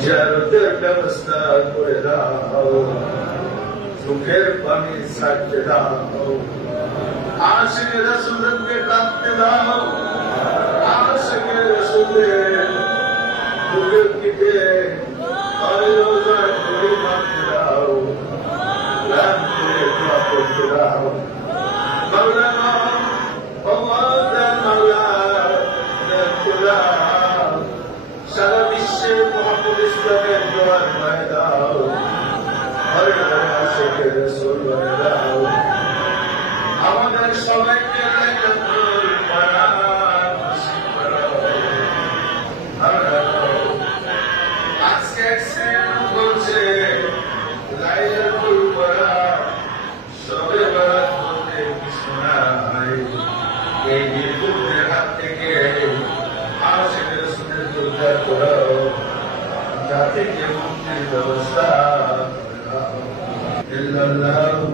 জিয়ারতের ব্যবস্থা করে দাও, চোখের পানি ছাড়তে দাও, আশিকের রাসূলকে কাঁদতে দাও, আশিকের রাসূলের বুকের দিকে আয়োজন করে মারতে দাও, রাতে দোয়া করতে দাও। মাওলানা সারা বিশ্বে মুহাম্মদ ইসলামের জোয়ার পায় দাও, ঘরে ঘরে আশিকের রাসূল বলে দাও, আমাদের সবাইকে লাইলাতুল কদর নসিব করো। আজকে অ্যাক্সিডেন্ট করছে, লাইলাতুল কদর সবে বরাত বলতে কিছু নাই, এই বিপদের হাত থেকে আশিকের রাসূলকে উদ্ধার করো, যাতে মুক্তির ব্যবস্থা করে দাও। ইল্লাল্লাহু